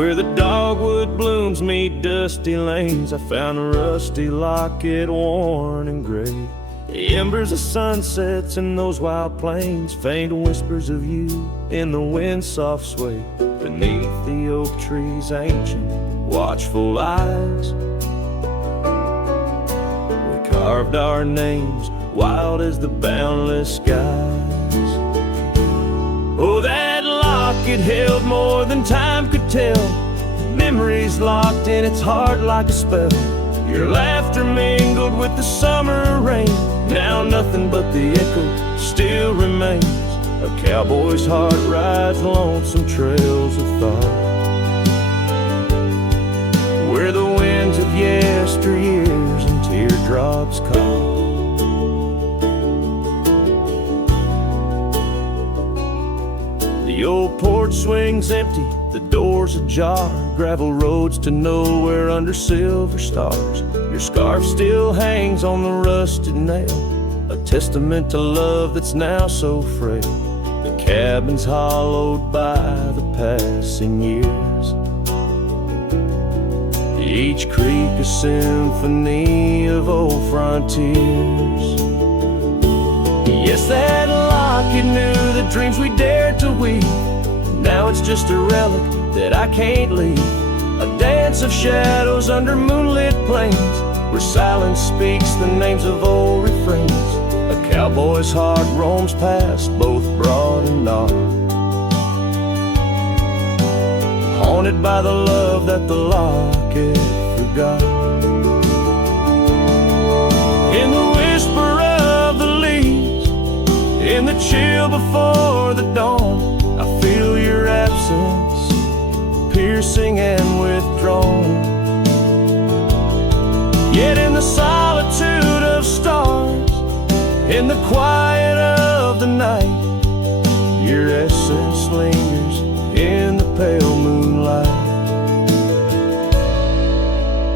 Where the dogwood blooms meet dusty lanes, I found a rusty locket worn and gray. The embers of sunsets in those wild plains, faint whispers of you in the wind's soft sway. Beneath the oak tree's ancient, watchful eyes, we carved our names, wild as the boundless skies. Oh, that locket held more than time could tell, memories locked in its heart like a spell. Your laughter mingled with the summer rain, now nothing but the echo still remains. A cowboy's heart rides lonesome trails of thought, where the winds of yesteryears and teardrops caught. The old porch swings empty, the doors ajar, gravel roads to nowhere under silver stars. Your scarf still hangs on the rusted nail, a testament to love that's now so frail. The cabin's hollowed by the passing years, each creek a symphony of old frontiers. Yes, that locket knew the dreams we dared to weave. Now it's just a relic that I can't leave, a dance of shadows under moonlit plains, where silence speaks the names of old refrains. A cowboy's heart roams past both broad and dark, haunted by the love that the locket forgot. In the whisper of the leaves, in the chill before the dawn, I feel your absence, piercing and withdrawn. Yet in the solitude of stars, in the quiet of the night, your essence lingers in the pale moonlight.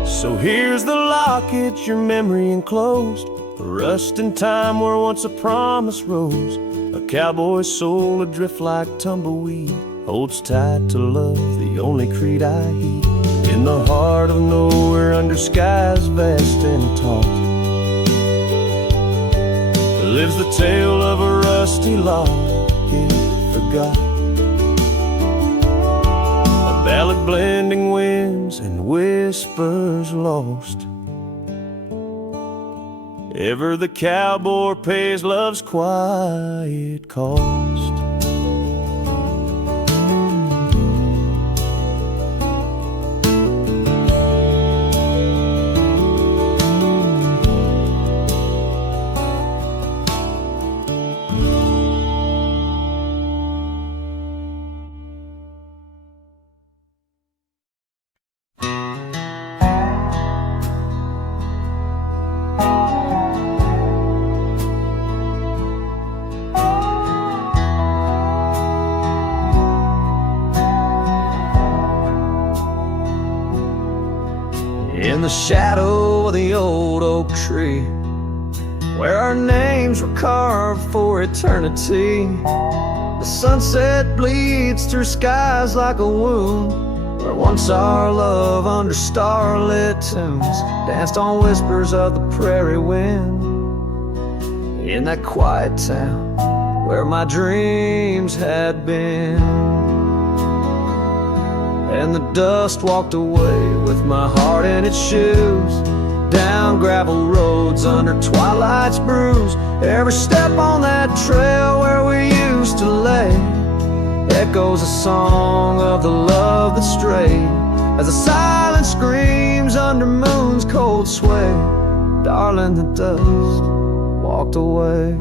So here's the locket, your memory enclosed, a rust in time where once a promise rose. A cowboy's soul adrift like tumbleweed, holds tight to love, the only creed I heed. In the heart of nowhere, under skies vast and taught, lives the tale of a rusty locket forgot. A ballad blending winds and whispers lost. Ever the cowboy pays love's quiet cost. In the shadow of the old oak tree, where our names were carved for eternity, the sunset bleeds through skies like a wound, where once our love under starlit tunes danced on whispers of the prairie wind. In that quiet town where my dreams had been, and the dust walked away with my heart in its shoes, down gravel roads under twilight's bruise. Every step on that trail where we used to lay echoes a song of the love that strayed, as the silence screams under moon's cold sway. Darling, the dust walked away.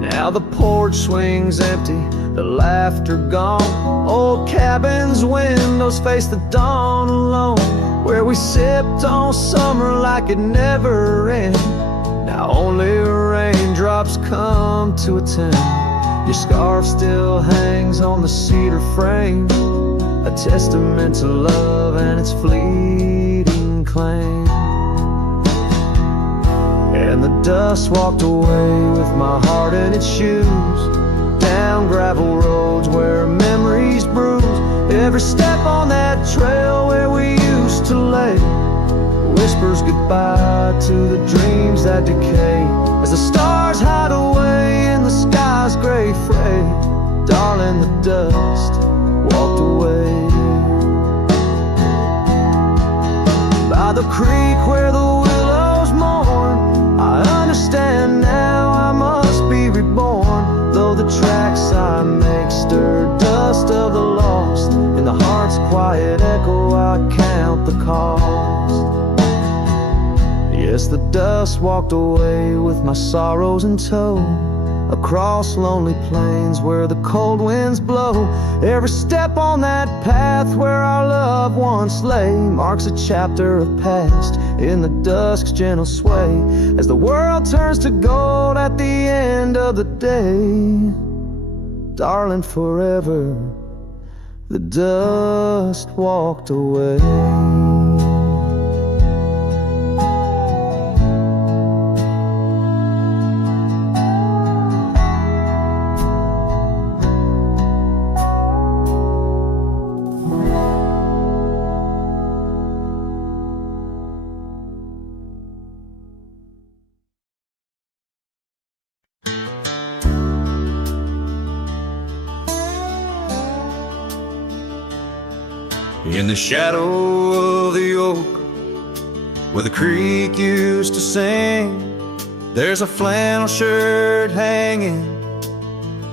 Now the porch swings empty, the laughter gone. Old cabins' windows face the dawn alone, where we sipped on summer like it never ended. Now only raindrops come to attend. Your scarf still hangs on the cedar frame, a testament to love and its fleeting claim. And the dust walked away with my heart in its shoes, down gravel roads where memories bruise. Every step on that trail where we used to lay whispers goodbye to the dreams that decay. As the stars hide away in the sky's gray fray, darling, the dust walked away. By the creek where the willows mourn, I understand now I must be reborn. Though the tracks I make stir dust of the lost, in the heart's quiet echo I count the cost. Yes, the dust walked away with my sorrows in tow, across lonely plains where the cold winds blow. Every step on that path where our love once lay marks a chapter of past in the dusk's gentle sway, as the world turns to gold at the end of the day. Darling, forever the dust walked away. In the shadow of the oak, where the creek used to sing, there's a flannel shirt hanging,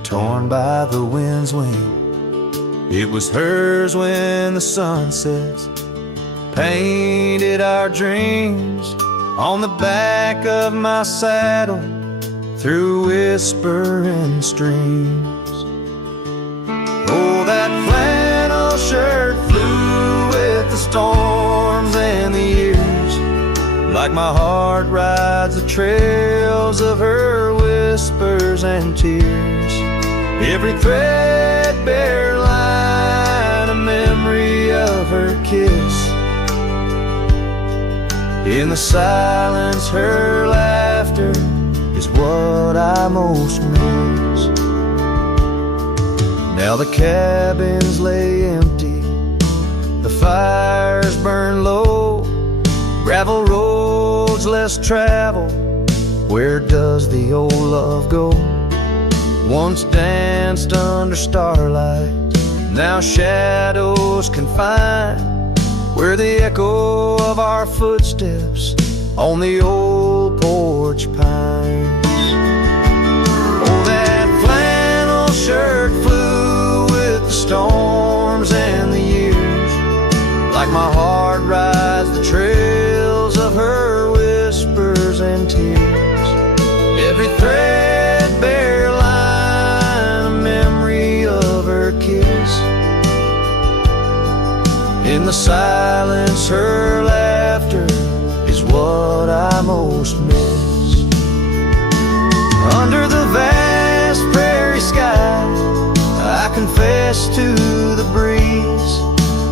torn by the wind's wing. It was hers when the sunsets painted our dreams on the back of my saddle through whispering streams. Oh, that flannel shirt flew with the storms and the years, like my heart rides the trails of her whispers and tears. Every threadbare line, a memory of her kiss. In the silence, her laughter is what I most miss. Now the cabins lay empty, the fires burn low, gravel roads less traveled. Where does the old love go? Once danced under starlight, now shadows confine, where the echo of our footsteps on the old porch pines. Oh, that flannel shirt flew with the storms and the years, like my heart rides the trails of her whispers and tears. Every threadbare line, a memory of her kiss. In the silence, her laughter is what I most miss. Under the vast prairie sky, I confess to the breeze,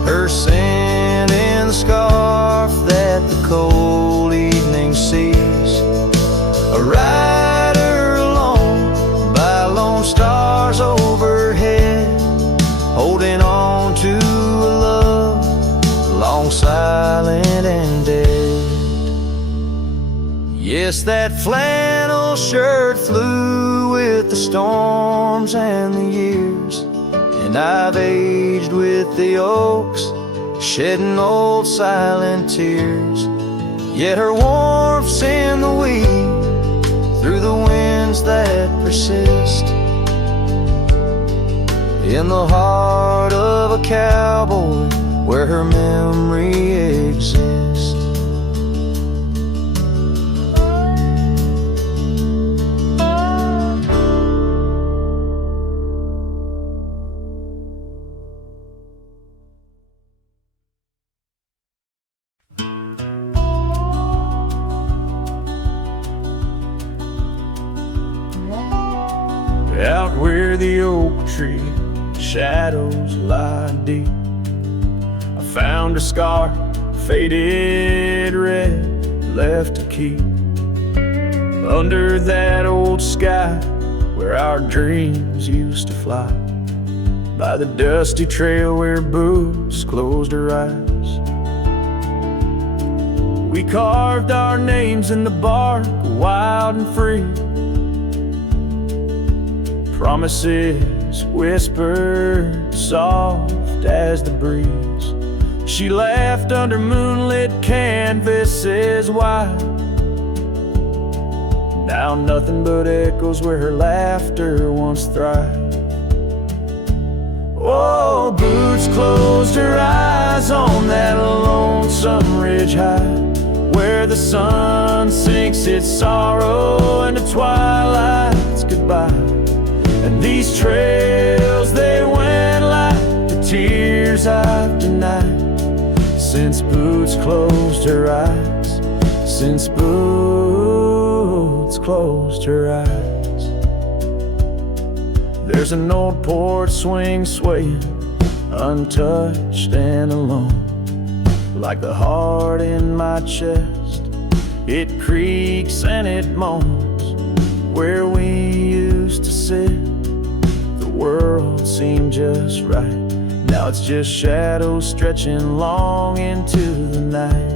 her scent in the scarf that the cold evening sees. A rider alone by lone stars overhead, holding on to a love long silent and dead. Yes, that flannel shirt flew with the storms and the years, and I've aged with the oaks, shedding old silent tears. Yet her warmth's in the weed, through the winds that persist, in the heart of a cowboy where her memory exists. Out where the oak tree shadows lie deep, I found a scar, faded red, left to keep. under that old sky where our dreams used to fly, by the dusty trail where boots closed her eyes. We carved our names in the bark, wild and free, promises whispered soft as the breeze. She laughed under moonlit canvases wide. Now nothing but echoes where her laughter once thrived. Oh, boots closed her eyes on that lonesome ridge high, where the sun sinks its sorrow into twilight's goodbye. And these trails, they went like the tears I've denied, since boots closed her eyes, since boots closed her eyes. There's an old porch swing swaying, untouched and alone, like the heart in my chest. It creaks and it moans where we used to sit. The world seemed just right. Now it's just shadows stretching long into the night.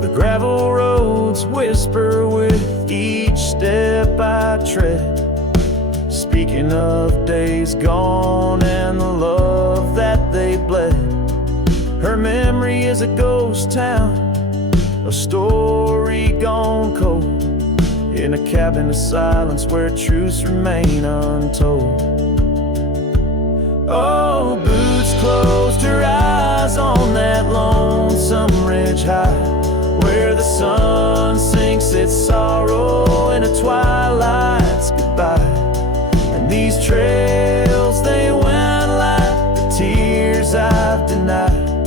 The gravel roads whisper with each step I tread, speaking of days gone and the love that they bled. Her memory is a ghost town, a story gone cold, in a cabin of silence where truths remain untold. Oh, boots closed her eyes on that lonesome ridge high, where the sun sinks its sorrow into twilight's goodbye. And these trails, they went like the tears I've denied,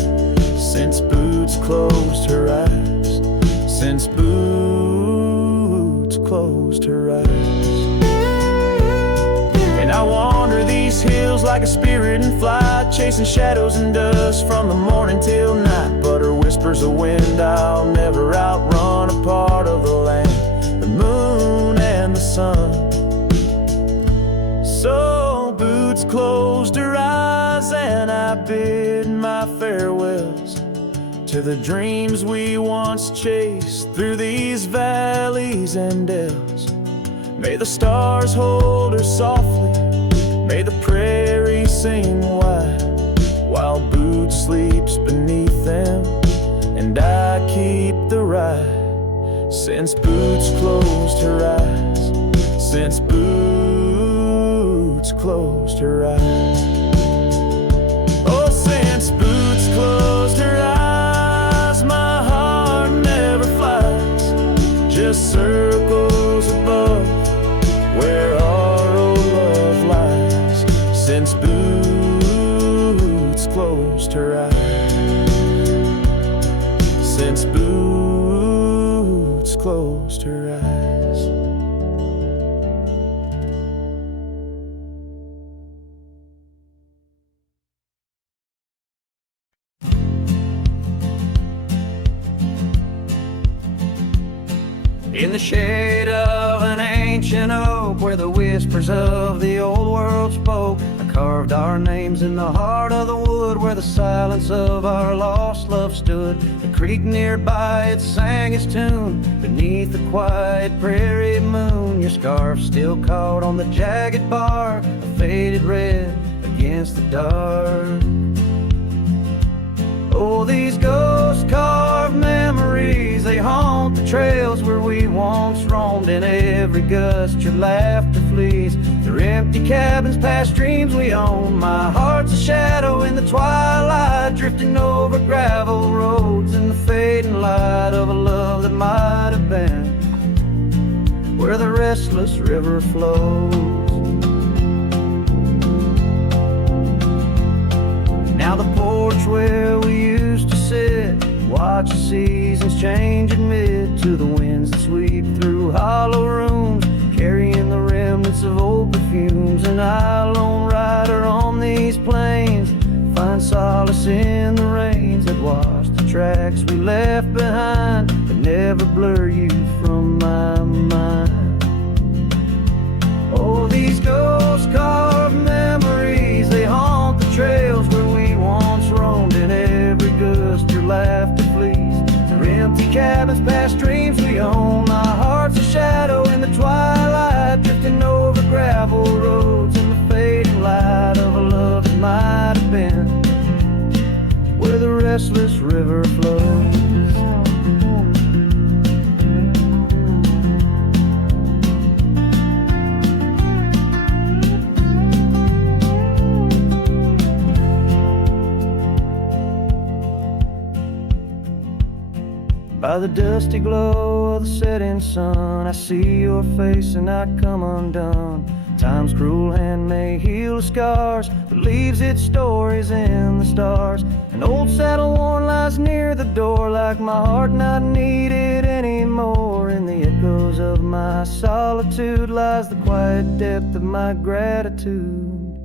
since boots closed her eyes, since boots closed her eyes. And I wander these hills like a spirit in flight, chasing shadows and dust from the morning till night. But her whispers of wind I'll never outrun, a part of the land, the moon and the sun. So boots closed her eyes and I bid my farewells to the dreams we once chased through these valleys and dells. May the stars hold her softly, may the prairie sing wide, while boots sleeps beneath them and I keep the ride. Since boots closed her eyes, since boots closed her eyes. Oh, since boots closed her eyes, my heart never flies, just circles above where our old love lies. Since boots closed her eyes, since boots closed her eyes. In the shade of an ancient oak, where the whispers of the old world spoke, I carved our names in the heart of the wood, where the silence of our lost love stood. The creek nearby, it sang its tune beneath the quiet prairie moon. Your scarf still caught on the jagged bark, a faded red against the dark. Oh, these ghost-carved memories, they haunt the trails where we once roamed. In every gust your laughter flees through empty cabins past dreams we own. My heart's a shadow in the twilight, drifting over gravel roads in the fading light of a love that might have been where the restless river flows. Now the porch where we used to sit, watch the seasons change amid to the winds that sweep through hollow rooms, carrying the remnants of old perfumes. And I, lone rider on these plains, find solace in the rains that wash the tracks we left behind, but never blur you the dusty glow of the setting sun, I see your face and I come undone. Time's cruel hand may heal the scars, but leaves its stories in the stars. An old saddle worn lies near the door, like my heart not needed anymore. In the echoes of my solitude lies the quiet depth of my gratitude.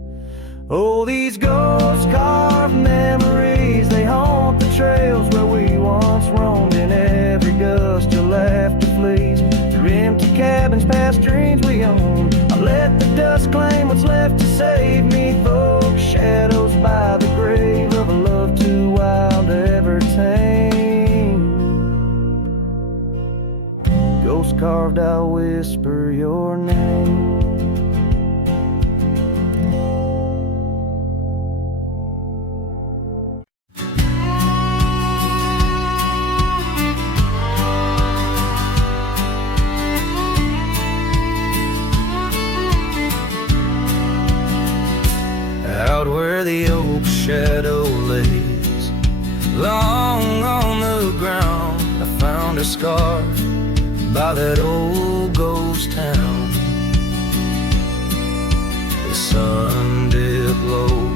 Oh, these ghost-carved memories, they haunt the trails where we once roamed. In every gust your laughter flees through empty cabins past dreams we own. I let the dust claim what's left to save me, folks. Shadows by the grave of a love too wild to ever tame. Ghost carved, I'll whisper your name. Out where the oak shadow lays long on the ground, I found a scar by that old ghost town. The sun dipped low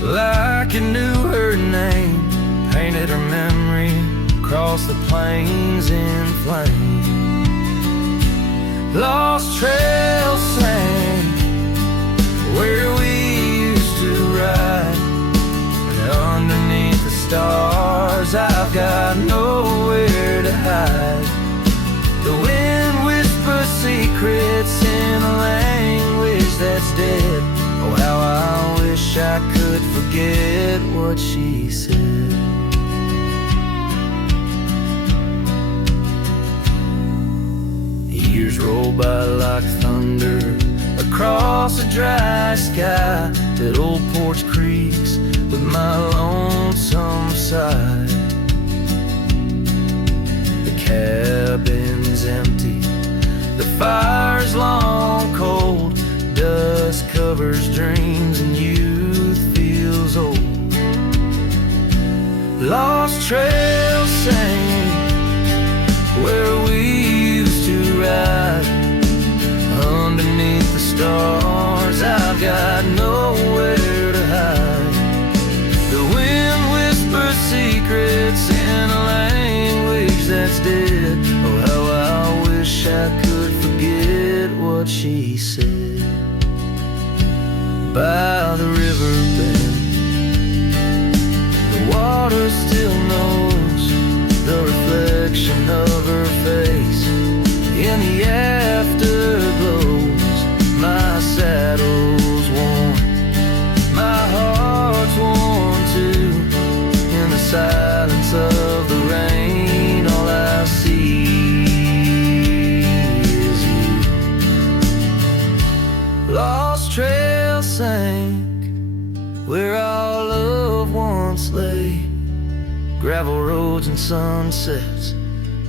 like it knew her name, painted her memory across the plains in flame. Lost trails sang where we ride, and underneath the stars I've got nowhere to hide. The wind whispers secrets in a language that's dead. Oh, how I wish I could forget what she said. Years roll by like thunder across a dry sky. That old porch creaks with my lonesome side. The cabin's empty, the fire's long cold. Dust covers dreams and youth feels old. Lost trails sing where we used to ride. Underneath the stars I've got nowhere to hide. The wind whispers secrets in a language that's dead. Oh, how I wish I could forget what she said. By the river bend, the water still knows the reflection of her face in the afterglows. My saddle's worn, my heart's worn too. In the silence of the rain, all I see is you. Lost trail sank where our love once lay. Gravel roads and sunsets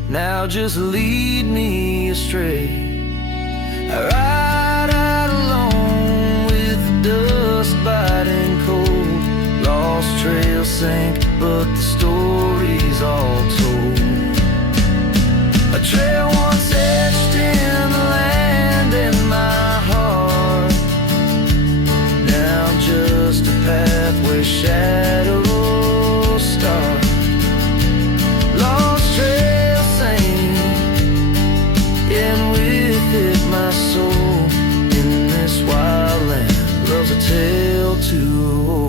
now just lead me astray. I ride out alone with the dust biting cold. Lost trails sink, but the story's all told. A trail once etched in the land and my heart, now just a path where shadows start. Lost trails sink, and with it my soul in this wild land loves a tale too old.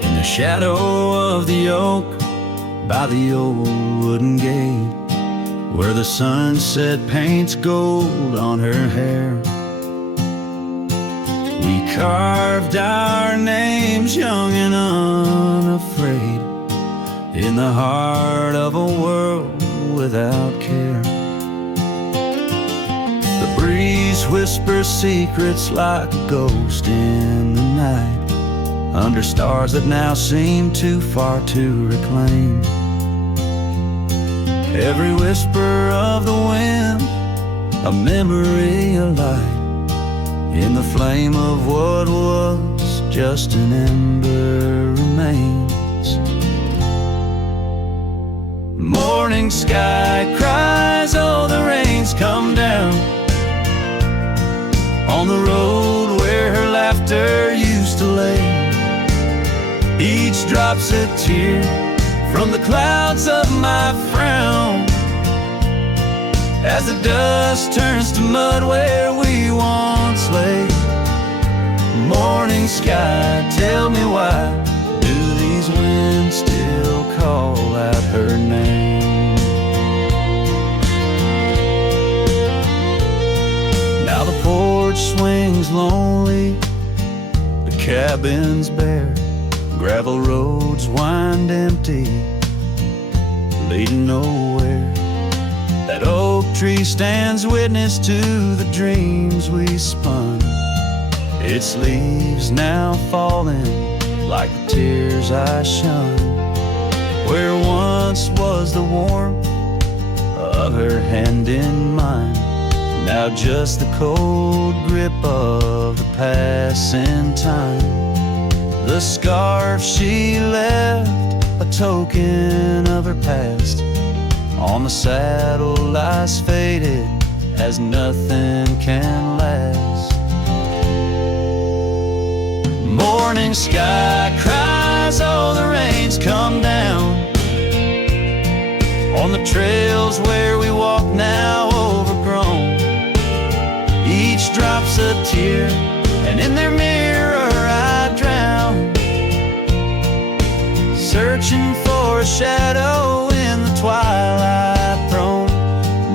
In the shadow of the oak by the old wooden gate, where the sunset paints gold on her hair, we carved our names young and unafraid in the heart of a world without care. The breeze whispers secrets like a ghost in the night, under stars that now seem too far to reclaim. Every whisper of the wind, a memory alight in the flame of what was, just an ember remains. Morning sky cries, oh, the rain's come down on the road where her laughter used to lay. Each drop's a tear from the clouds of my frown, as the dust turns to mud where we once lay. Morning sky, tell me why do these winds still call out her name? Now the porch swings lonely, the cabin's bare, gravel roads wind empty, leading nowhere. That oak tree stands witness to the dreams we spun, its leaves now falling like the tears I shun. Where once was the warmth of her hand in mine, now just the cold grip of the passing time. The scarf she left, a token of her past, on the saddle lies faded as nothing can last. Morning sky cries, oh, the rain's come down on the trails where we walk now overgrown. Each drop's a tear, and in their mirror I drown, searching for a shadow in the twilight throne.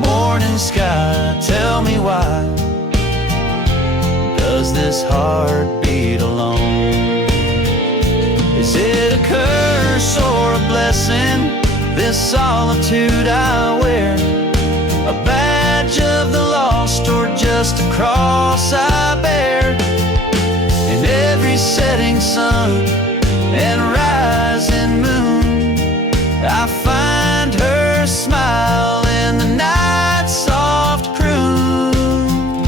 Morning sky, tell me why does this heart beat alone? Is it a curse or a blessing, this solitude I wear? A badge of the lost or just a cross I bear? In every setting sun and rising moon, I find her smile in the night's soft croon.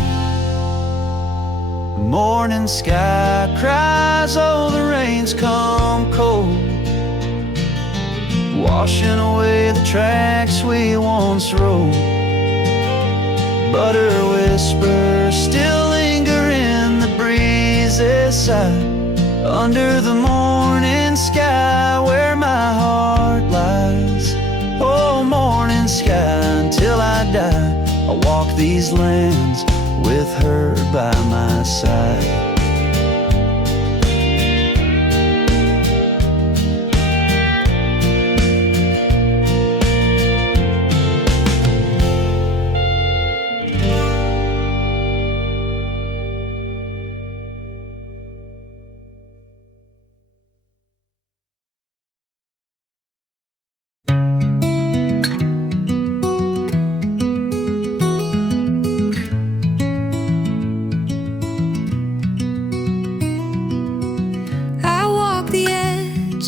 The morning sky cries, oh, the rain's come cold, washing away the tracks we once rode. But her whispers still linger in the breeze's side, under the morning sky where my heart lies. Oh, morning sky, until I die, I'll walk these lands with her by my side.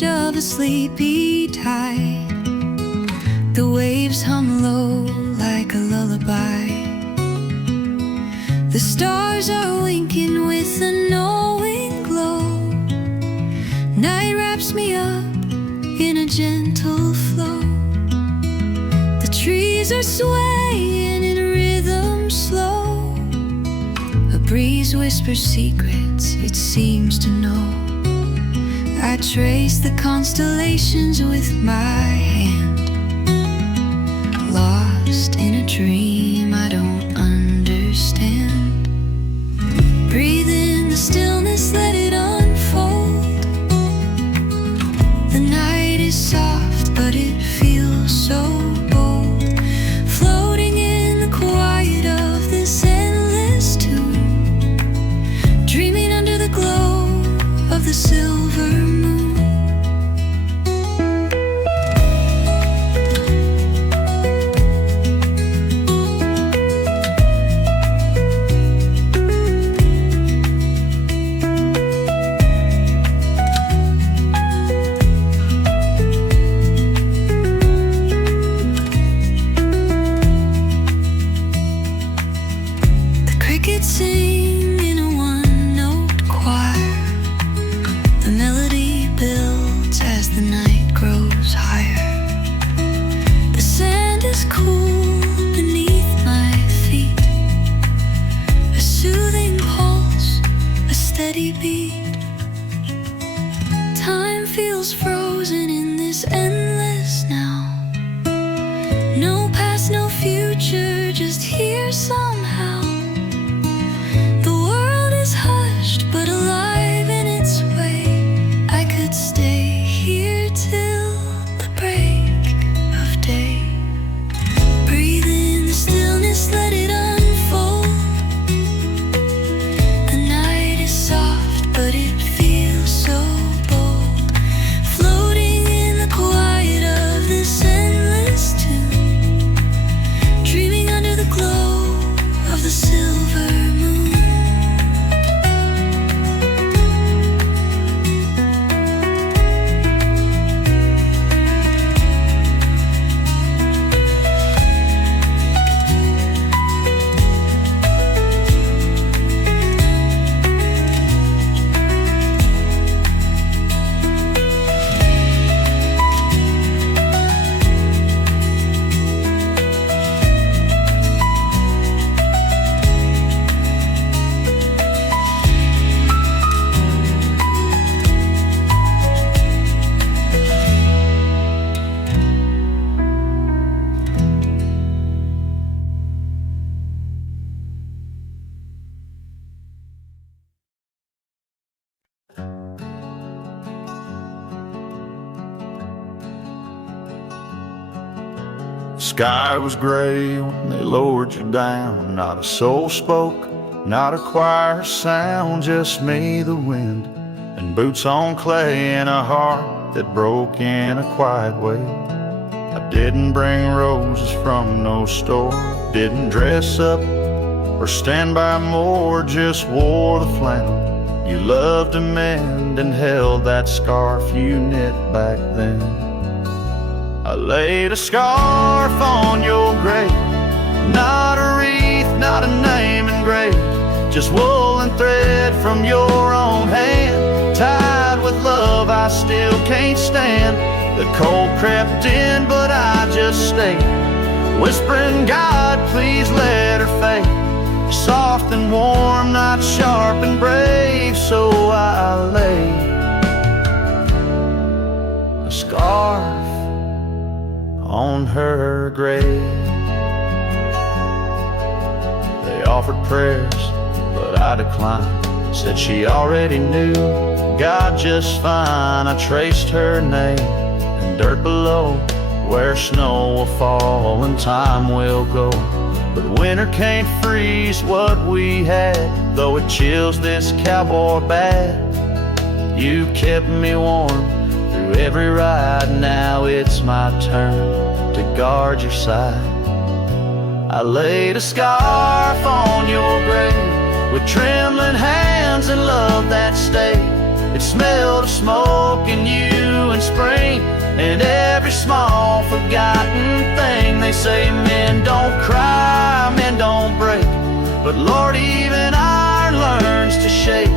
Of a sleepy tide, the waves hum low like a lullaby. The stars are winking with a knowing glow. Night wraps me up in a gentle flow. The trees are swaying in rhythm slow. A breeze whispers secrets it seems to know. I trace the constellations with my hand, lost in a dream I don't understand. Breathe in the stillness, let it unfold. The night is soft, but it feels so bold, floating in the quiet of this endless tune, dreaming under the glow of the silver moon. No past, no future, just here somehow. The world is hushed but alive in its way. I could stay here till the break of day. Breathe in the stillness, let it unfold. The night is soft but it feels so bold. Floating in the quiet of this endless tune, dreaming under the glow of the silver moon. Sky was gray when they lowered you down. Not a soul spoke, not a choir sound, just me, the wind, and boots on clay, and a heart that broke in a quiet way. I didn't bring roses from no store, didn't dress up or stand by more, just wore the flannel you loved to mend and held that scarf you knit back then. I laid a scarf on your grave, not a wreath, not a name engraved, just wool and thread from your own hand, tied with love I still can't stand. The cold crept in, but I just stayed, whispering, God, please let her fade. Soft and warm, not sharp and brave, so I laid a scarf on her grave. They offered prayers, but I declined, said she already knew God just fine. I traced her name in dirt below, where snow will fall and time will go, but winter can't freeze what we had, though it chills this cowboy bad. You kept me warm through every ride, now it's my turn to guard your side. I laid a scarf on your grave with trembling hands and love that stayed. It smelled of smoke and you and spring and every small forgotten thing. They say men don't cry, men don't break, but Lord, even iron learns to shake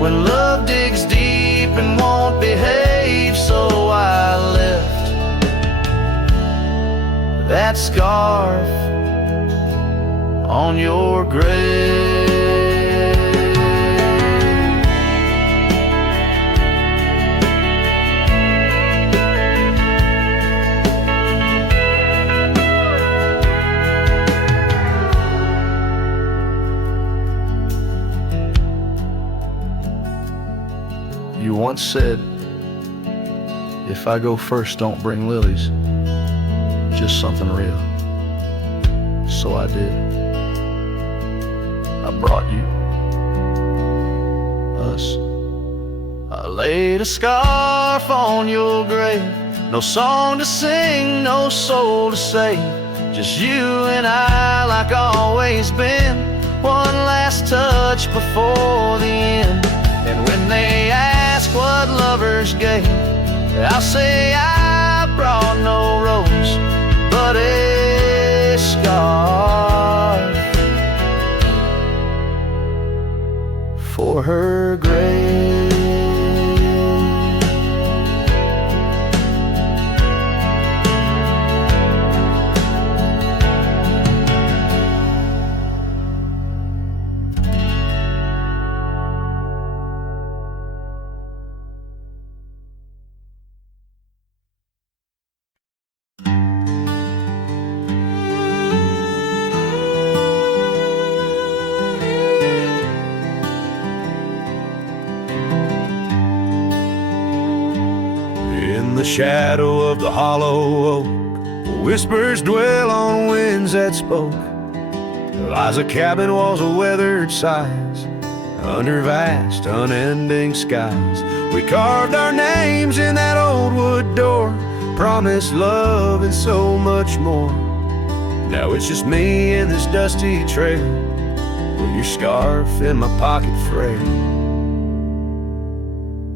when love digs deep and won't behave. So I left that scarf on your grave. You once said, if I go first, don't bring lilies, just something real. So I did. I brought you us. I laid a scarf on your grave, no song to sing, no soul to save, just you and I like always been. One last touch before the end. And when they ask what lovers gave, I'll say I brought no rose, but a scarf for her grave. shadow of the hollow oak, whispers dwell on winds that spoke. Lies a cabin walls of weathered sighs, under vast, unending skies. We carved our names in that old wood door, promised love and so much more. Now it's just me and this dusty trail, with your scarf in my pocket frail.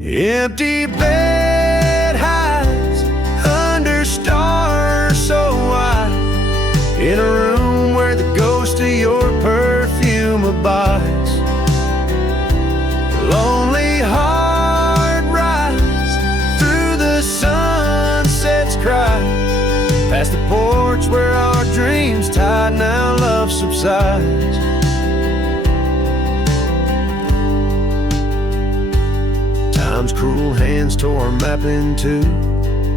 Empty bed hides under stars so wide, in a room where the ghost of your perfume abides. Lonely heart rides through the sunset's cry, past the porch where our dreams tied, now love subsides. Time's cruel hands tore a map in two,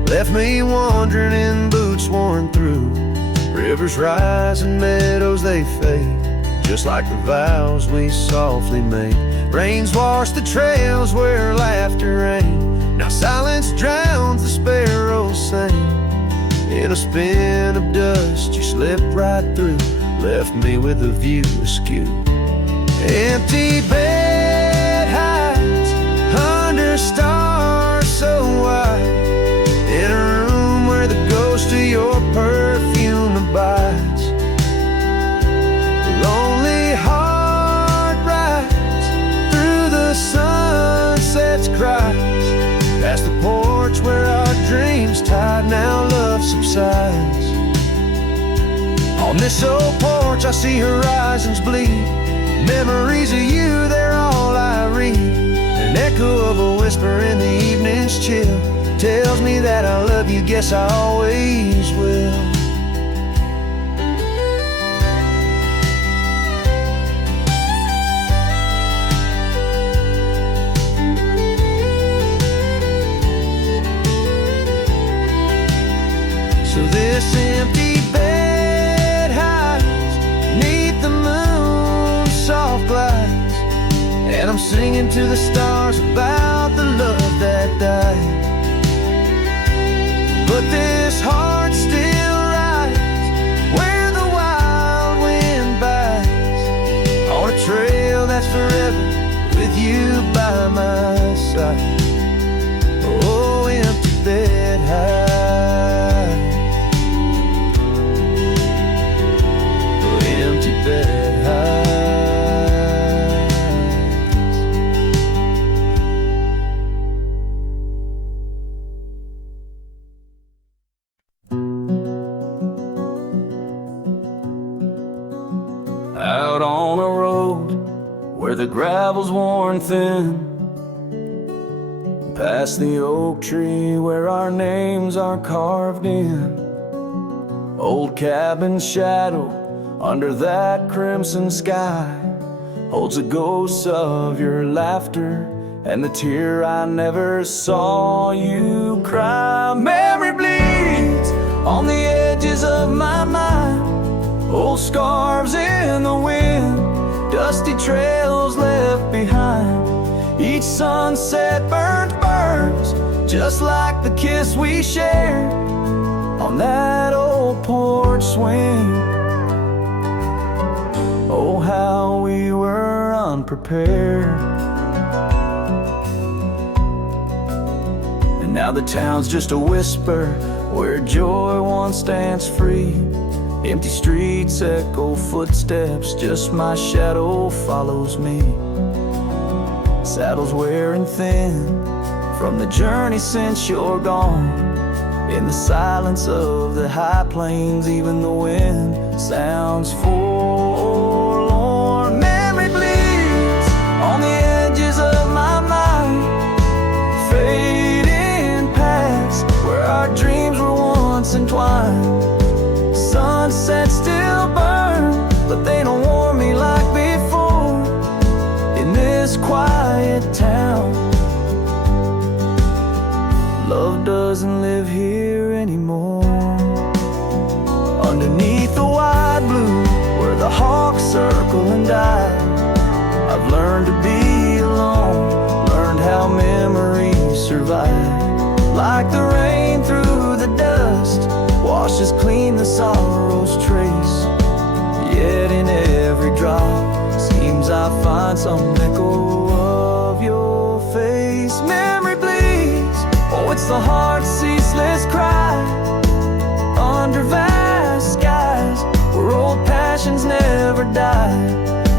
left me wandering in boots worn through. Rivers rise and meadows they fade, just like the vows we softly made. Rains wash the trails where laughter rang, now silence drowns the sparrows sing. In a spin of dust you slipped right through, left me with a view askew. Empty bed hides under stars so wide, in a room where the ghost of your perfume abides. Lonely heart rides through the sunset's cries, past the porch where our dreams tied, now love subsides. On this old porch I see horizons bleed, memories of you, they're all I read. An echo of a whisper in the evening's chill tells me that I love you, guess I always will. So this empty bed hides neath the moon's soft glides, and I'm singing to the stars about the love that died. But this heart still rides where the wild wind bites, on a trail that's forever with you by my side. Oh, empty bed hides, oh, empty bed hides. Out on a road where the gravel's worn thin, past the oak tree where our names are carved in. Old cabin shadow under that crimson sky holds a ghost of your laughter and the tear I never saw you cry. Memory bleeds on the edges of my mind, old scarves in the wind, dusty trails left behind. Each sunset burns just like the kiss we shared on that old porch swing. Oh, how we were unprepared. And now the town's just a whisper where joy once stands free. Empty streets echo footsteps, just my shadow follows me. Saddles wearing thin from the journey since you're gone. In the silence of the high plains, even the wind sounds forlorn. Memory bleeds on the edges of my mind, fading past where our dreams were once entwined. Sunsets still burn, but they don't warm me like before. In this quiet town, love doesn't live here anymore. Underneath the wide blue, where the hawks circle and die, I've learned to be alone, learned how memories survive. Like the rain washes clean the sorrow's trace. Yet in every drop seems I find some echo of your face. Memory bleeds, oh it's the heart's ceaseless cry under vast skies where old passions never die.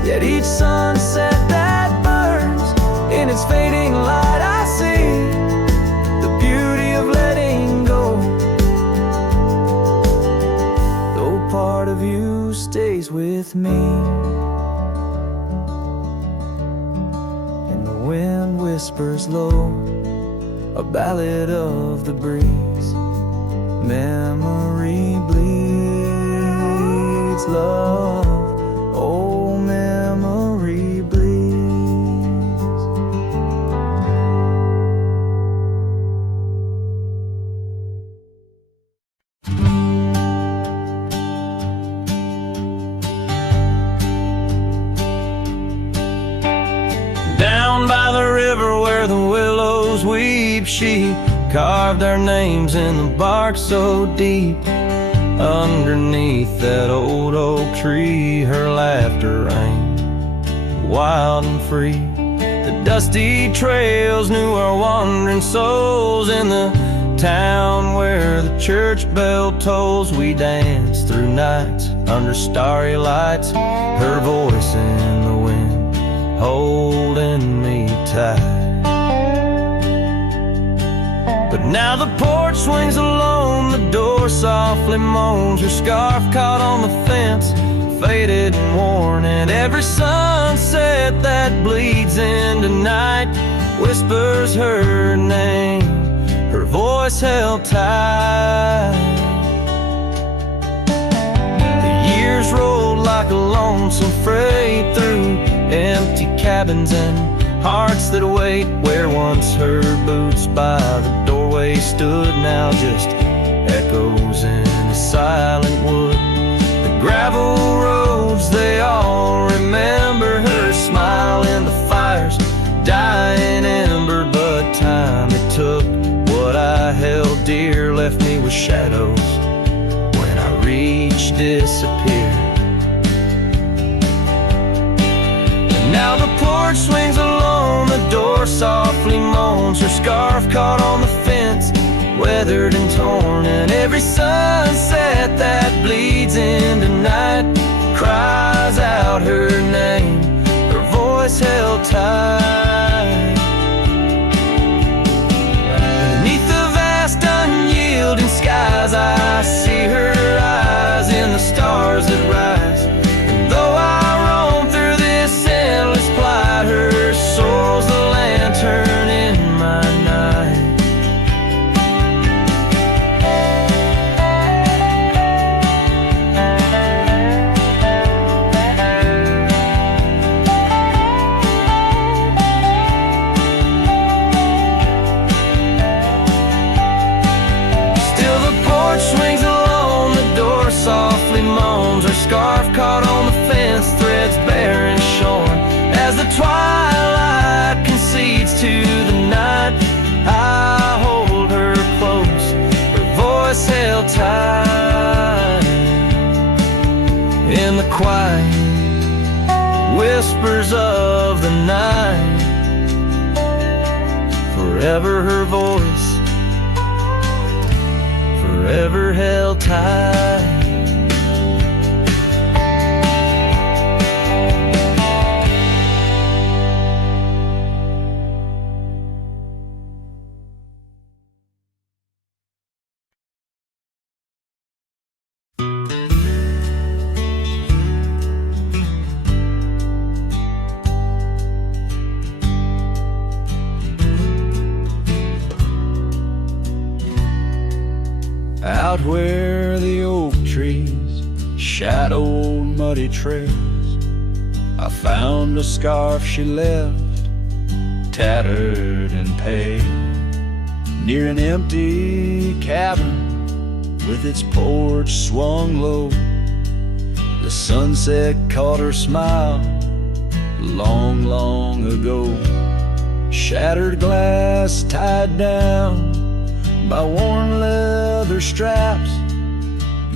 Yet each sunset that burns in its fading light, I see the beauty of letting go. Though part of you stays with me, and the wind whispers low a ballad of the breeze. Memory bleeds love, oh memory bleeds. Down by the river where the willows weep, she carved our names in the bark so deep. Underneath that old oak tree, her laughter rang wild and free. The dusty trails knew our wandering souls. In the town where the church bell tolls, we danced through nights under starry lights. Her voice in the wind holding me tight. But now the porch swings alone, the door softly moans. Her scarf caught on the fence, faded and worn. And every sunset that bleeds into night whispers her name, her voice held tight. The years rolled like a lonesome freight through empty cabins and hearts that wait. Where once her boots by the doorway stood, now just echoes in the silent wood. The gravel roads, they all remember her smile in the fire's dying ember. But time it took, what I held dear left me with shadows when I reached disappear. Now the porch swings alone, the door softly moans. Her scarf caught on the fence, weathered and torn. And every sunset that bleeds into night cries out her name, her voice held tight. Beneath the vast unyielding skies, I see her eyes in the stars that rise. And though I roam through this endless plight, her soul's the lantern in my night. Still the porch swings alone, the door softly moans. Her scarf caught on the fence, threads bare and shorn. As the twilight concedes to the night, I hold her close, her voice held tight. In the quiet whispers of the night, forever her voice, forever held tight. Out where the oak trees shadowed muddy trails, I found a scarf she left, tattered and pale, near an empty cabin with its porch swung low. The sunset caught her smile long, long ago. Shattered glass tied down by worn leather straps,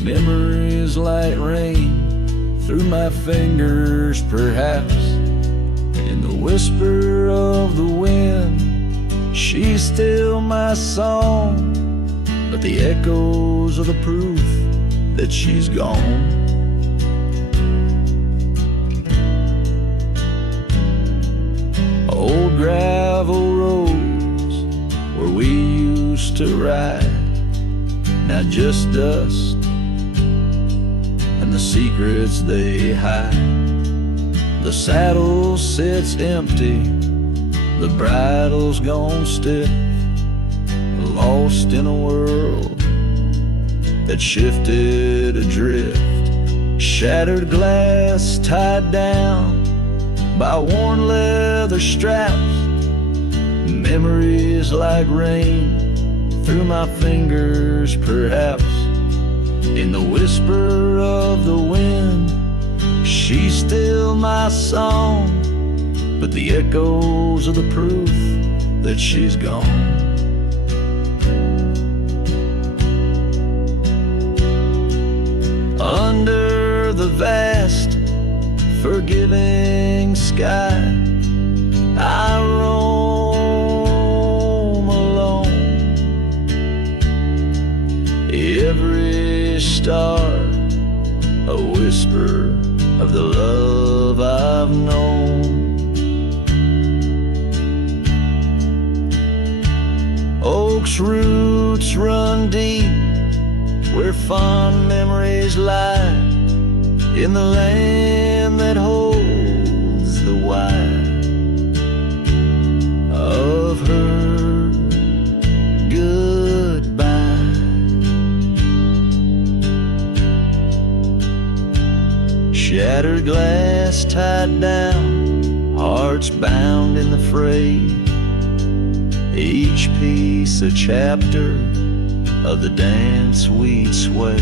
Memories like rain through my fingers, perhaps. In the whisper of the wind, she's still my song, but the echoes are the proof that she's gone. Old gravel roads where we used to ride, now just dust and the secrets they hide. The saddle sits empty, the bridle's gone stiff, lost in a world that shifted adrift. Shattered glass tied down by worn leather straps. Memories like rain through my fingers, perhaps. In the whisper of the wind, she's still my song, but the echoes are the proof that she's gone. Under the vast, forgiving sky, I roam alone. Every star, a whisper of the love I've known. Oak's roots run deep where fond memories lie, in the land that holds the why of her goodbye. Shattered glass tied down, hearts bound in the fray, each piece a chapter of the dance we'd sway.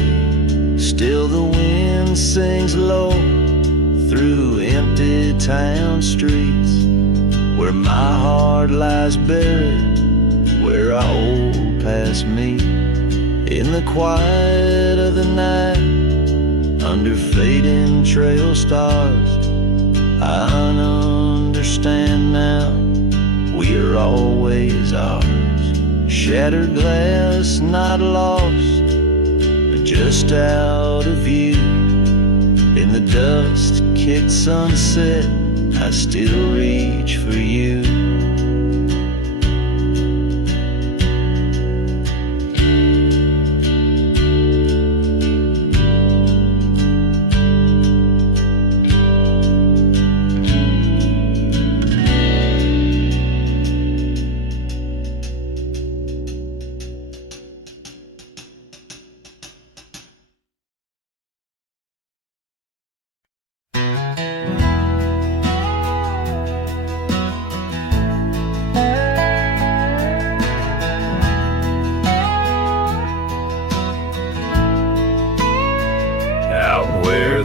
Still the wind sings low through empty town streets, where my heart lies buried, where our old past meet. In the quiet of the night, under fading trail stars, I understand now, we are always ours. Shattered glass not lost, but just out of view. In the dust-kicked sunset, I still reach for you.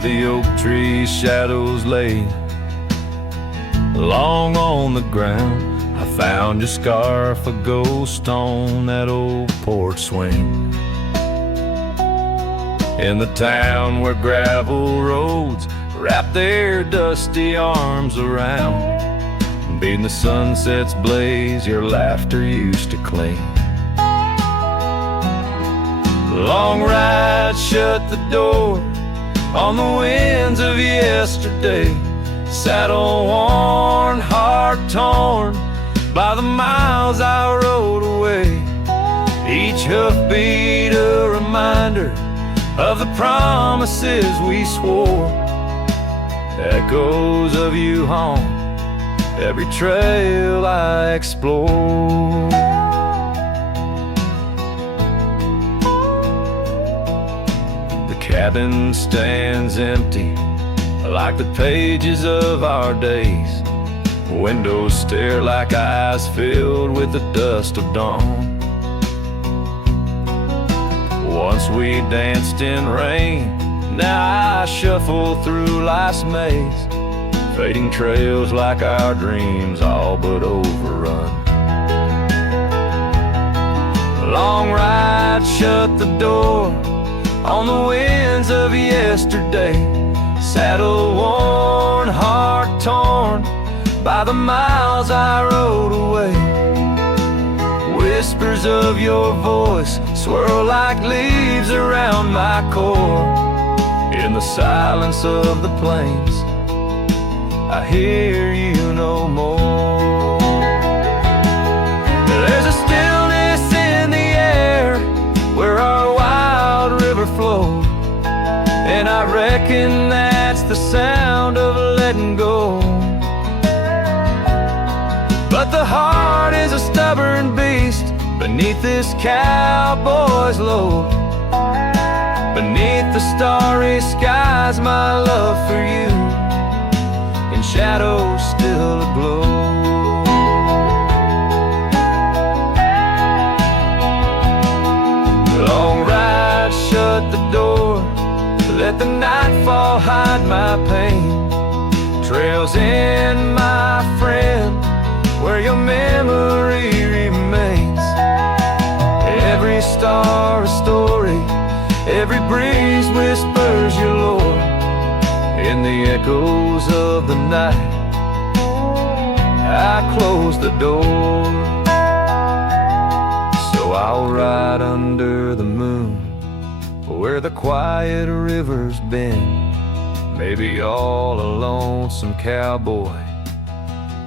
The oak tree shadows lay long on the ground, I found your scarf, a ghost on that old porch swing. In the town where gravel roads wrap their dusty arms around, beating the sunset's blaze, your laughter used to cling. Long ride shut the door on the winds of yesterday, saddle worn, heart torn by the miles I rode away. Each hoofbeat a reminder of the promises we swore, echoes of you haunt every trail I explore. Cabin stands empty like the pages of our days. Windows stare like eyes filled with the dust of dawn. Once we danced in rain, now I shuffle through life's maze, fading trails like our dreams all but overrun. Long ride shut the door on the winds of yesterday. Saddle worn, heart torn by the miles I rode away. Whispers of your voice swirl like leaves around my core. In the silence of the plains, I hear you no more. There's a stillness in the air where our wild river flowed, and I reckon that's the sound of letting go. But the heart is a stubborn beast beneath this cowboy's load. Beneath the starry skies, my love for you in shadows still aglow. Long ride, shut the door, let the nightfall hide my pain. Trails in, my friend, where your memory remains. Every star a story, every breeze whispers your lore. In the echoes of the night, I close the door. So I'll ride under the moon, where the quiet river's been. Maybe all a lonesome cowboy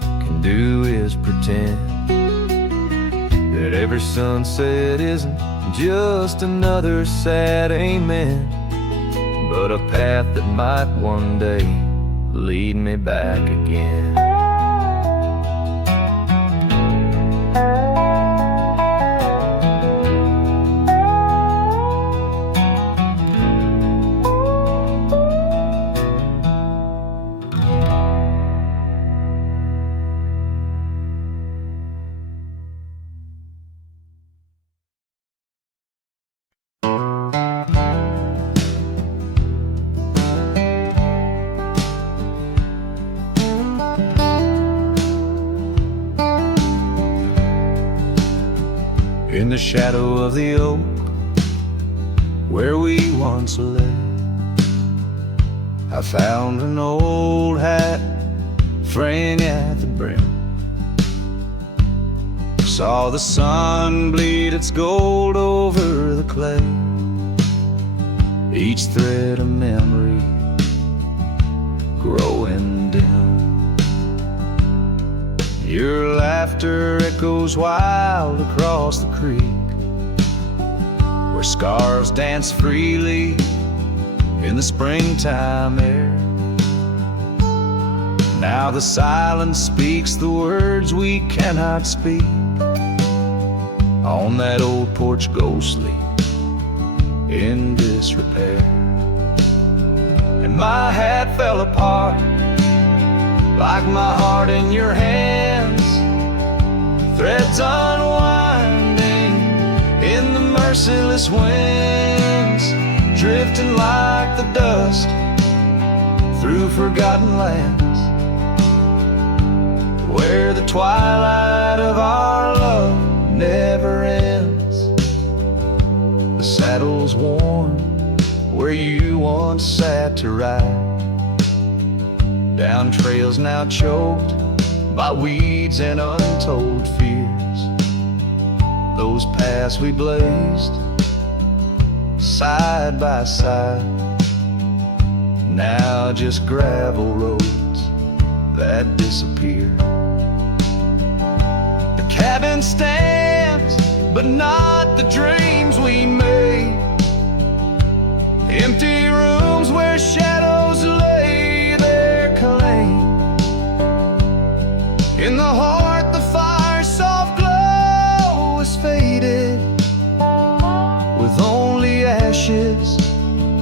can do is pretend that every sunset isn't just another sad amen, but a path that might one day lead me back again. In the shadow of the oak where we once lay, I found an old hat fraying at the brim. Saw the sun bleed its gold over the clay, each thread a memory growing dim. Your laughter echoes wild across the creek, where scars dance freely in the springtime air. Now the silence speaks the words we cannot speak. On that old porch ghostly in disrepair, and my hat fell apart like my heart in your hands. Threads unwinding in the merciless winds, drifting like the dust through forgotten lands, where the twilight of our love never ends. The saddle's worn where you once sat to ride, down trails now choked by weeds and untold fears. Those paths we blazed side by side, now just gravel roads that disappear. The cabin stands, but not the dreams we made. Empty rooms where shadows lay their claim. In the heart the fire's soft glow is faded, with only ashes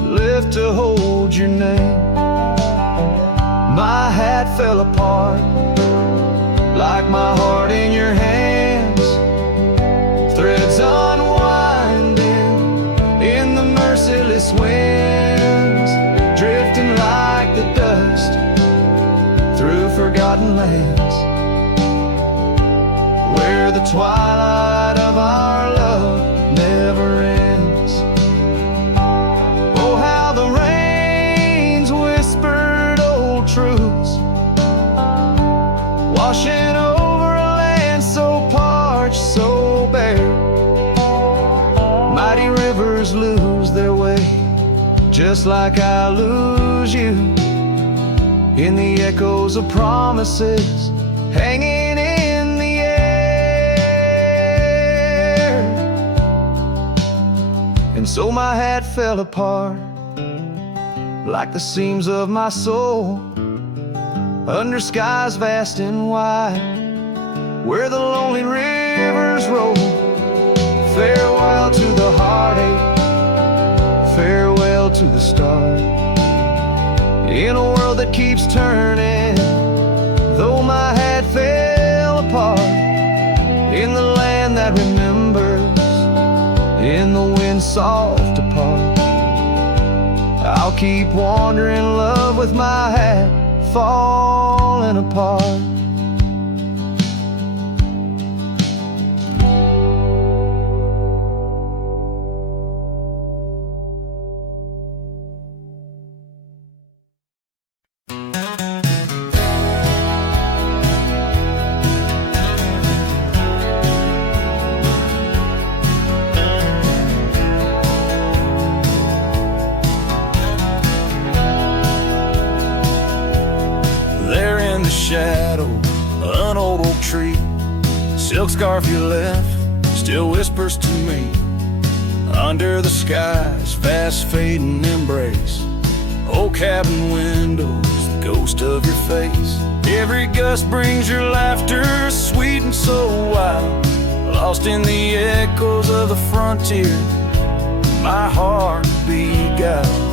left to hold your name. My hat fell apart like my heart in your hands, threads unwinding in the merciless winds, drifting like the dust through forgotten lands, where the twilight of our love never ends. just like I lose you in the echoes of promises hanging in the air. And so my hat fell apart like the seams of my soul under skies vast and wide, where the lonely rivers roll. Farewell to the heartache, farewell to the start, in a world that keeps turning, though my hat fell apart, in the land that remembers, in the wind's soft depart. I'll keep wandering, love, with my hat falling apart. Shadow, an old oak tree, silk scarf you left still whispers to me. Under the sky's fast fading embrace, old cabin windows, the ghost of your face. Every gust brings your laughter, sweet and so wild, lost in the echoes of the frontier, my heart beguiled.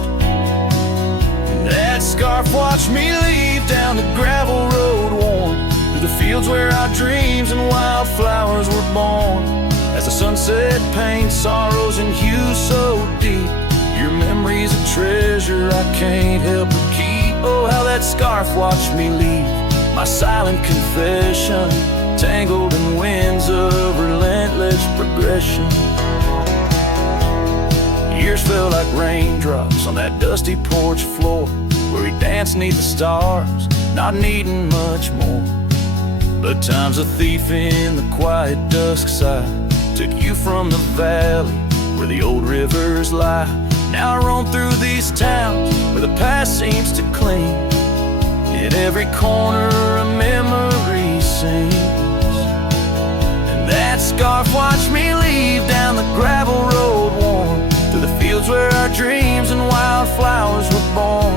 That scarf watched me leave down the gravel road worn, through the fields where our dreams and wildflowers were born. As the sunset paints sorrows and hues so deep, your memory's a treasure I can't help but keep. Oh, how that scarf watched me leave, my silent confession, tangled in winds of relentless progression. Years felt like raindrops on that dusty porch floor, where we danced neath the stars, not needing much more. But time's a thief in the quiet dusk side, took you from the valley where the old rivers lie. Now I roam through these towns where the past seems to cling, at every corner a memory sings. And that scarf watched me leave down the gravel road worn, through the fields where our dreams and wildflowers were born.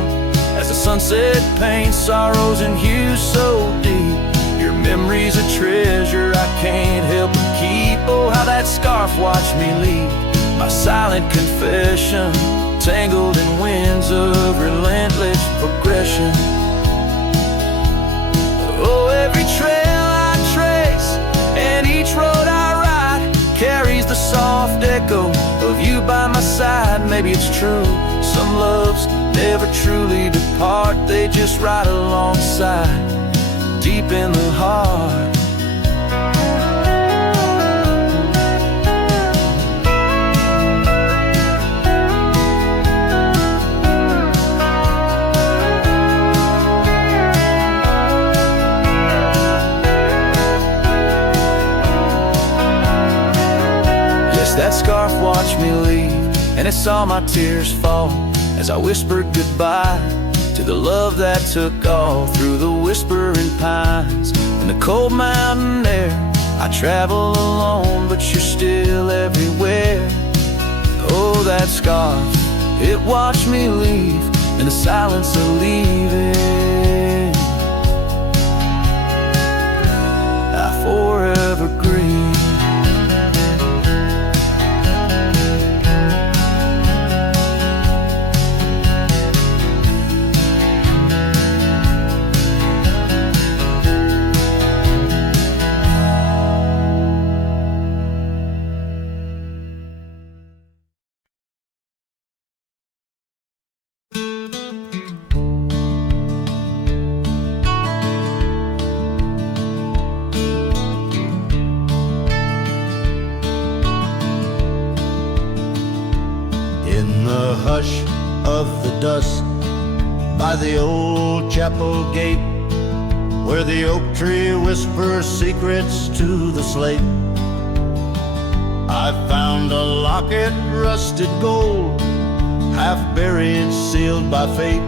As the sunset paints sorrows and hues so deep, your memory's a treasure I can't help but keep. Oh, how that scarf watched me leave, my silent confession, tangled in winds of relentless progression. Oh, every trail I trace and each road I ride carries the soft echo of you by my side. Maybe it's true, some loves never truly depart, they just ride alongside, deep in the heart. Yes, that scarf watched me leave, and it saw my tears fall as I whispered goodbye to the love that took all through the whispering pines and the cold mountain air. I travel alone, but you're still everywhere. Oh, that scarf, it watched me leave in the silence of leaving. I forever grieve. Hush of the dusk by the old chapel gate, where the oak tree whispers secrets to the slate. I found a locket, rusted gold, half buried, sealed by fate,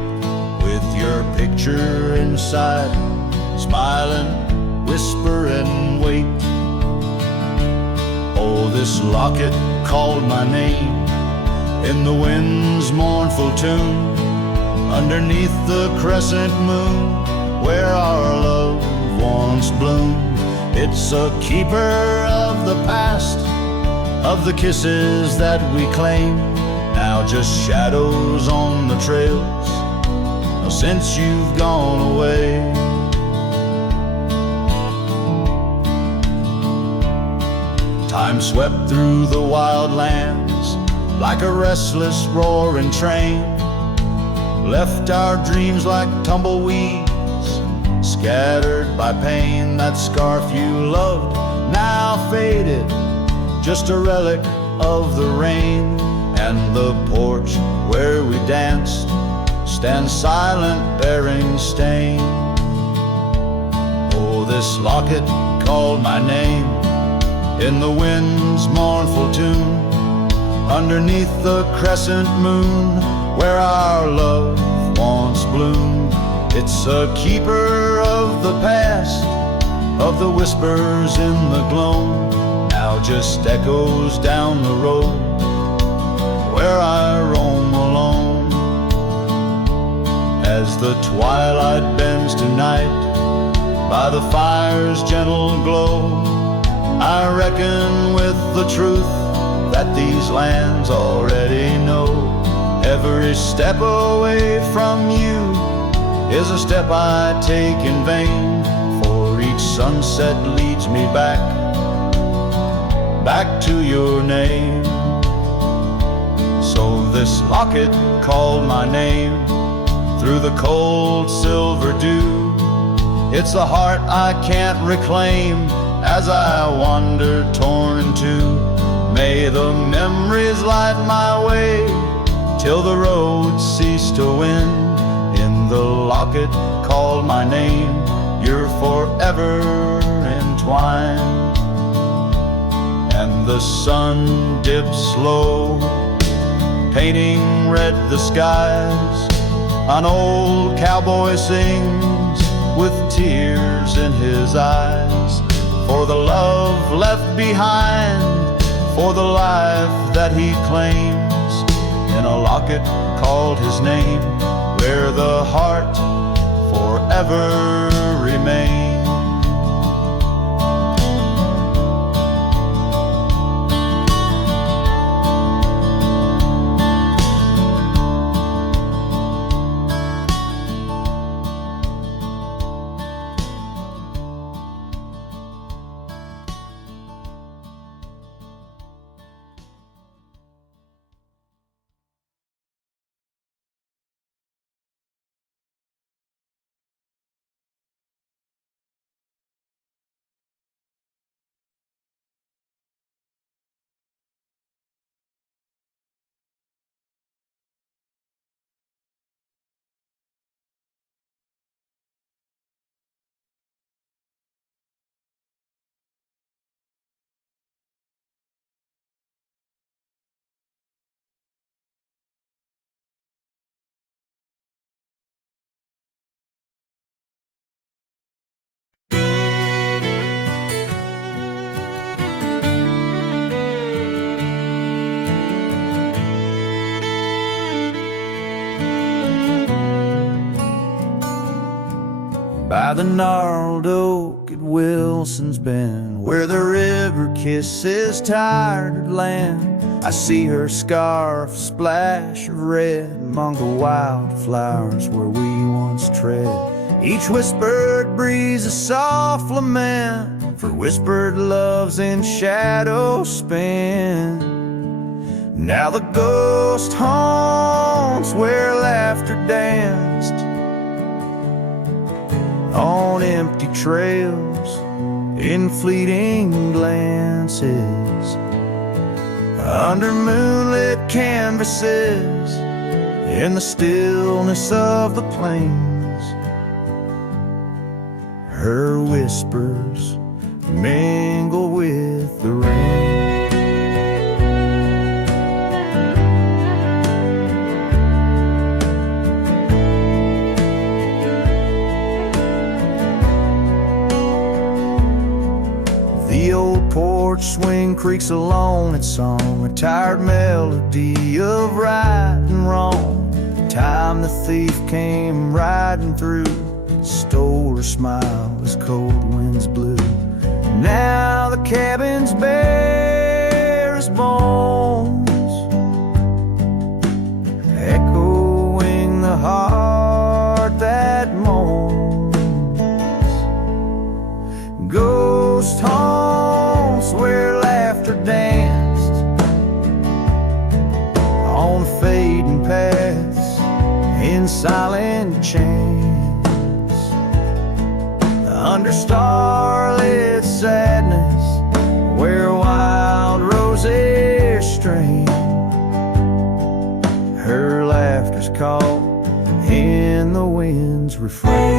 with your picture inside, smiling, whisper and wait. Oh, this locket called my name in the wind's mournful tune, underneath the crescent moon where our love once bloomed. It's a keeper of the past, of the kisses that we claim, now just shadows on the trails since you've gone away. Time swept through the wild lands like a restless roaring train, left our dreams like tumbleweeds, scattered by pain. That scarf you loved, now faded, just a relic of the rain. And the porch where we danced stands silent, bearing stain. Oh, this locket called my name in the wind's mournful tune, underneath the crescent moon where our love once bloomed. It's a keeper of the past, of the whispers in the gloam, now just echoes down the road where I roam alone. As the twilight bends tonight by the fire's gentle glow, I reckon with the truth that these lands already know. Every step away from you is a step I take in vain, for each sunset leads me back, back to your name. So this locket called my name through the cold silver dew. It's the heart I can't reclaim as I wander torn in two. May the memories light my way till the road cease to win. In the locket called my name, you're forever entwined. And the sun dips low, painting red the skies. An old cowboy sings with tears in his eyes, for the love left behind, for the life that he claims, in a locket called his name, where the heart forever remains. By the gnarled oak at Wilson's Bend, where the river kisses tired land, I see her scarf splash of red among the wildflowers where we once tread. Each whispered breeze a soft lament for whispered loves in shadow spent. Now the ghost haunts where laughter danced on empty trails, in fleeting glances, under moonlit canvases, in the stillness of the plains. Her whispers mingle with the rain. porch swing creaks along its song, a tired melody of right and wrong. Time the thief came riding through, stole her smile as cold winds blew. Now the cabin's bare as bones, echoing the heart that moans. Ghost haunts where laughter danced on the fading paths in silent chants. Under starlit sadness where wild roses strain, her laughter's caught in the wind's refrain.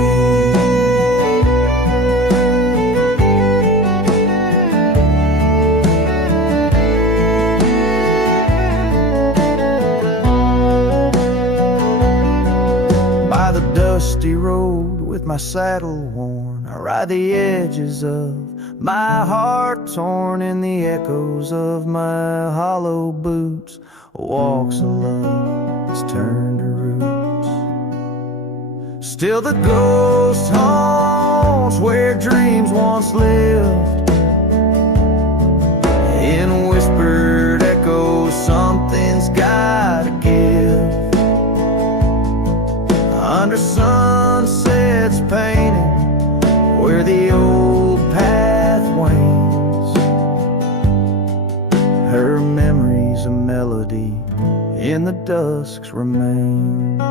By the dusty road with my saddle worn, I ride the edges of my heart torn, in the echoes of my hollow boots. Walks of love that's turned to roots. Still the ghost haunts where dreams once lived, in whispered echoes something's gotta give. Under sunsets painted where the old path wanes, her memory's a melody in the dusk's remains.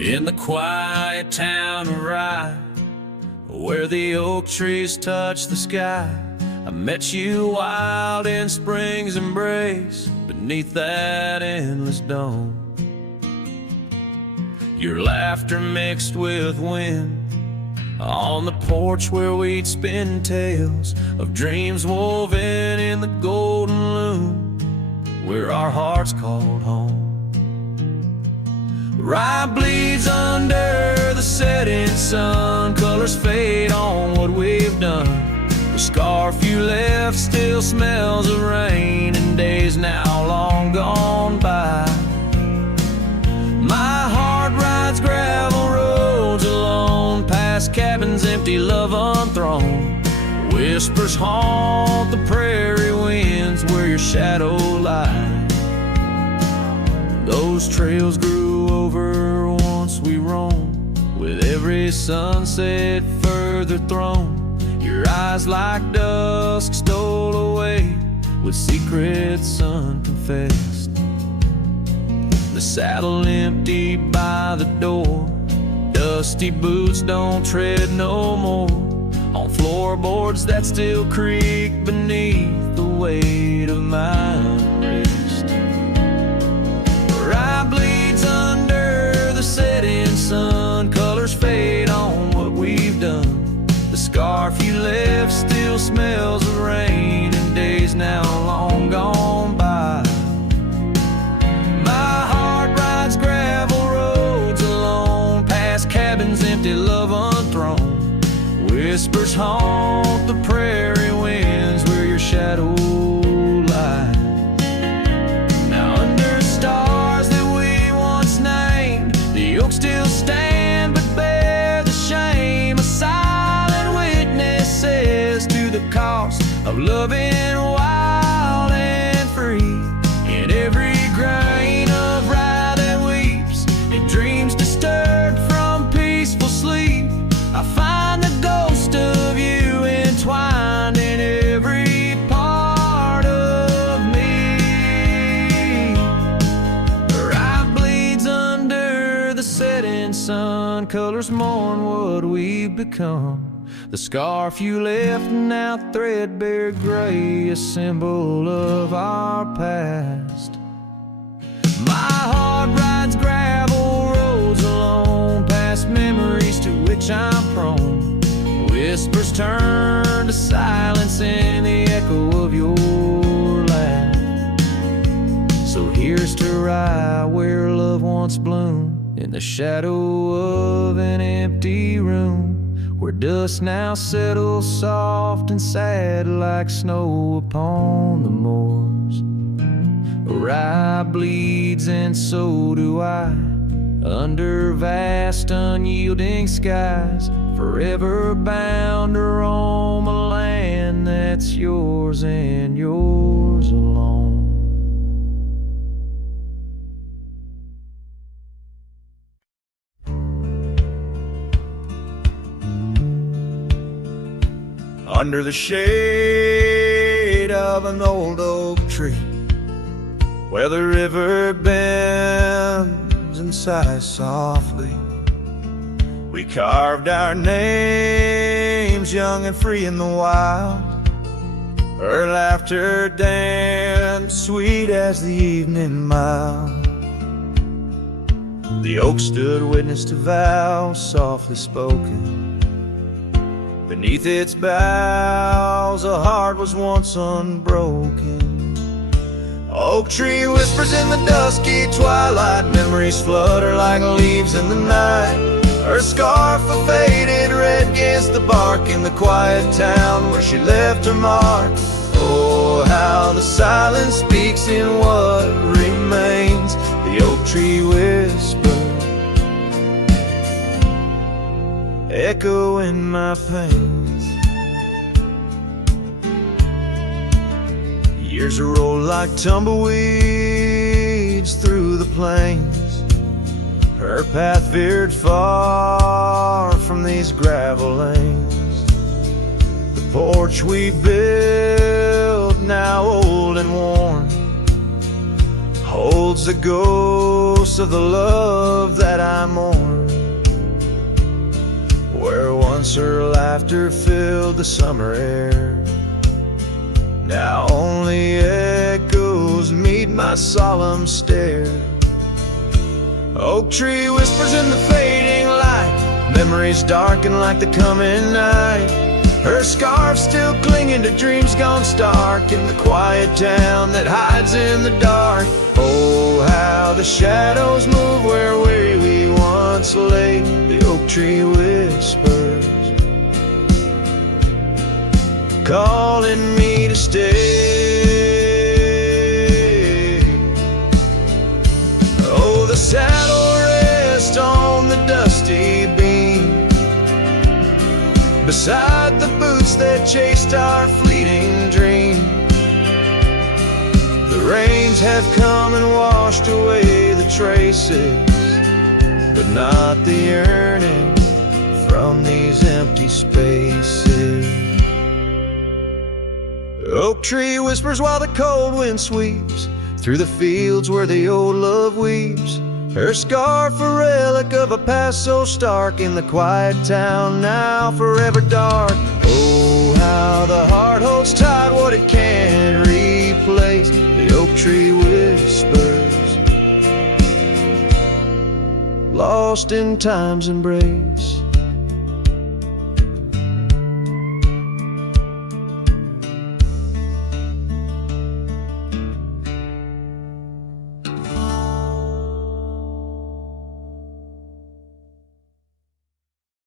In the quiet town of Rye, where the oak trees touch the sky, I met you wild in spring's embrace, beneath that endless dome. Your laughter mixed with wind on the porch where we'd spin tales of dreams woven in the golden loom, where our hearts called home. Rye bleeds under the setting sun, colors fade on what we've done. The scarf you left still smells of rain and days now long gone by. My heart rides gravel roads alone, past cabins empty, love unthrown. Whispers haunt the prairie winds where your shadow lies. Those trails grew over once we roamed, with every sunset further thrown. Your eyes like dusk stole away, with secrets unconfessed. The saddle empty by the door, dusty boots don't tread no more on floorboards that still creak beneath the weight of my unrest. Rye bleeds under the setting sun, colors fade on what we've done. The scarf you left still smells of rain and days now long gone by. My heart rides gravel roads alone, past cabins empty, love unthrown. Whispers haunt the prairie winds where your shadow lies. Now under stars that we once named, the oaks still stand but bear the shame. A silent witnesses to the cost of loving wild and free. In every grain of rye that weeps, in dreams disturbed from peaceful sleep, I find the ghost of you entwined in every part of me. The rye bleeds under the setting sun, colors mourn what we've become. The scarf you left now threadbare gray, a symbol of our past. My heart rides gravel roads alone, past memories to which I'm prone. Whispers turn to silence in the echo of your laugh. So here's to rye where love once bloomed, in the shadow of an empty room, where dust now settles soft and sad like snow upon the moors. Rye bleeds and so do I, under vast unyielding skies, forever bound to roam a land that's yours and yours alone. Under the shade of an old oak tree, where the river bends and sighs softly, we carved our names young and free in the wild. Her laughter danced sweet as the evening mild. The oak stood witness to vows softly spoken. Beneath its boughs a heart was once unbroken. Oak tree whispers in the dusky twilight, memories flutter like leaves in the night. Her scarf a faded red against the bark in the quiet town where she left her mark. Oh, how the silence speaks in what remains. The oak tree whisper, echo in my pains. Years roll like tumbleweeds through the plains. Her path veered far from these gravel lanes. The porch we built, now old and worn, holds the ghost of the love that I mourn. Where once her laughter filled the summer air, now only echoes meet my solemn stare. Oak tree whispers in the fading light, memories darken like the coming night. Her scarf still clinging to dreams gone stark in the quiet town that hides in the dark. Oh, how the shadows move where we once lay. The oak tree whispers, calling me to stay. Oh, the saddle rests on the dusty beam, beside the boots that chased our fleeting dream. The rains have come and washed away the traces, but not the yearning from these empty spaces. Oak tree whispers while the cold wind sweeps through the fields where the old love weeps. Her scarf a relic of a past so stark in the quiet town now forever dark. Oh, how the heart holds tight what it can't replace. The oak tree whispers, lost in time's embrace.